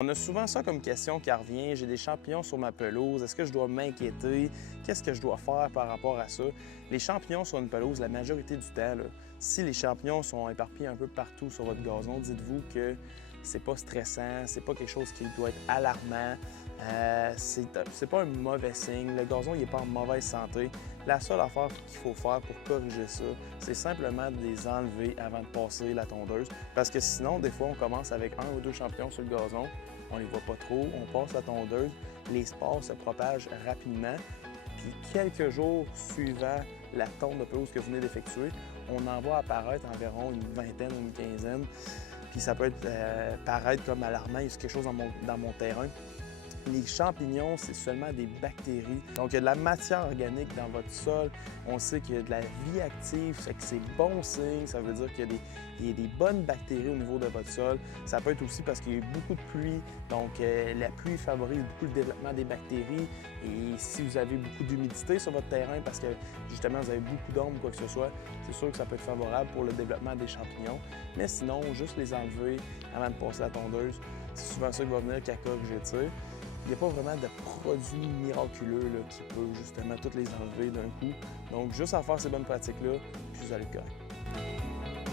On a souvent ça comme question qui revient. J'ai des champignons sur ma pelouse. Est-ce que je dois m'inquiéter? Qu'est-ce que je dois faire par rapport à ça? Les champignons sur une pelouse, la majorité du temps, là, si les champignons sont éparpillés un peu partout sur votre gazon, dites-vous que c'est pas stressant, c'est pas quelque chose qui doit être alarmant. C'est pas un mauvais signe. Le gazon n'est pas en mauvaise santé. La seule affaire qu'il faut faire pour corriger ça, c'est simplement de les enlever avant de passer la tondeuse. Parce que sinon, des fois, on commence avec un ou deux champignons sur le gazon, on les voit pas trop, on passe la tondeuse, les spores se propagent rapidement. Puis quelques jours suivant la tonte de pelouse que vous venez d'effectuer, on en voit apparaître environ une vingtaine ou une quinzaine. Puis ça peut paraître comme alarmant, il y a quelque chose dans mon terrain. Les champignons, c'est seulement des bactéries. Donc, il y a de la matière organique dans votre sol. On sait qu'il y a de la vie active, fait que c'est bon signe. Ça veut dire qu'il y a des bonnes bactéries au niveau de votre sol. Ça peut être aussi parce qu'il y a eu beaucoup de pluie. Donc, la pluie favorise beaucoup le développement des bactéries. Et si vous avez beaucoup d'humidité sur votre terrain parce que, justement, vous avez beaucoup d'ombre ou quoi que ce soit, c'est sûr que ça peut être favorable pour le développement des champignons. Mais sinon, juste les enlever avant de passer la tondeuse, c'est souvent ça qui va venir qu'à corriger ça. Il n'y a pas vraiment de produit miraculeux là, qui peut justement toutes les enlever d'un coup. Donc, juste à faire ces bonnes pratiques-là, puis vous allez être correct.